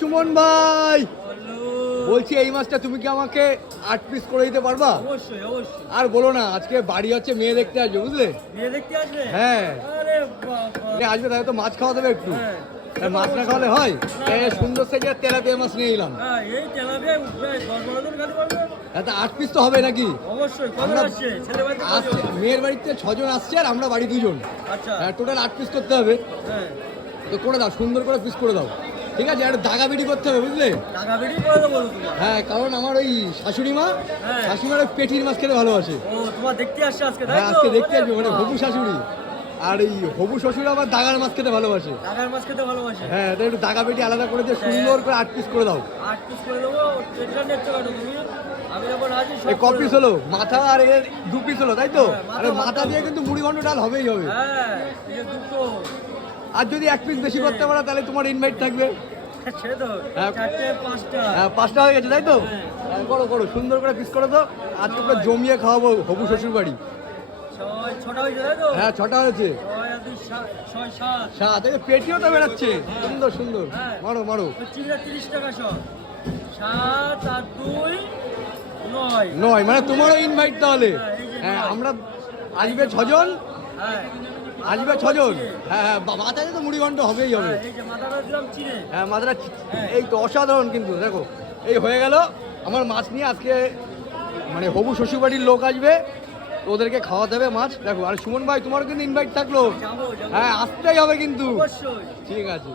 সুমন ভাই। বলছি এই মাছটা তুমি কি আমাকে আট পিস করে দিতে পারবা? অবশ্যই অবশ্যই। আর বলো না আজকে বাড়ি হচ্ছে মেয়ে দেখতে আসবে বুঝলে? মেয়ে দেখতে আসবে? হ্যাঁ। আরে আসবে তাহলে তো মাছ খাওয়া দেবে একটু। হ্যাঁ। মাছ না খাওয়ালে হয়? এই সুন্দর থেকে তেলাপিয়া মাছ নিয়ে এলাম। হ্যাঁ এত আট পিস তো হবে নাকি? আসছে? মেয়ের বাড়িতে ছজন আসছে আর আমরা বাড়ি দুজন। আচ্ছা। হ্যাঁ টোটাল আট পিস করতে হবে। হ্যাঁ। তো করে দাও সুন্দর করে পিস করে দাও। ঠিক আছে একটা দাগা বিড়ি করতে হবে বুঝলে? বেরিয়ে করে দেবো হ্যাঁ কারণ আমার ওই শাশুড়ি মা হ্যাঁ। শাশুড়ি ওই পেটির মাছ খেতে ভালোবাসে। ও তোমার দেখতে আসছে আজকে তাই হ্যাঁ তো? আজকে দেখতে আসবে মানে হবু শাশুড়ি। আর এই হবু শ্বশুর আবার দাগার মাছ খেতে ভালোবাসে। টাকার মাছ খেতে ভালোবাসে? হ্যাঁ তো একটু দাগা পেটি আলাদা করে দিয়ে সুন্দর করে আট পিস করে দাও। আট পিস করে দেবো এই ক পিস হলো? মাথা আর এর দু পিস হলো তাই তো? হ্যাঁ, মাথা, আরে মাথা মাথা। দিয়ে কিন্তু মুড়ি ঘন্ট ডাল হবেই হবে। হ্যাঁ আর যদি এক পিস বেশি করতে পারো তাহলে তোমার ইনভাইট থাকবে। হ্যাঁ। পাঁচটা। হ্যাঁ হয়ে গেছে তাই তো? হ্যাঁ, করো করো সুন্দর করে পিস করে দাও। আজকে পুরো জমিয়ে খাওয়াবো হবু শ্বশুর বাড়ি। তো? হ্যাঁ ছটা হয়েছে। সাত এই পেটিও তো বেড়াচ্ছে। সুন্দর সুন্দর। হ্যাঁ। মারো মারো। তিরিশ টাকা সাত আর দুই নয়। মানে তোমারও ইনভাইট তাহলে। হ্যাঁ, হ্যাঁ। আমরা আসবে ছজন। হ্যাঁ। আসবে ছজন? হ্যাঁ হ্যাঁ মাথায় তো মুড়ি ঘন্ট হবেই হবে। হ্যাঁ, মাথাটা হ্যাঁ হ্যাঁ। এই তো অসাধারণ কিন্তু দেখো। এই হয়ে গেল। আমার মাছ নিয়ে আজকে মানে হবু শ্বশুরবাড়ির লোক আসবে ওদেরকে খাওয়াতে হবে মাছ। দেখো আর সুমন ভাই তোমারও কিন্তু ইনভাইট থাকল। হ্যাঁ আসতেই হবে কিন্তু। ঠিক আছে।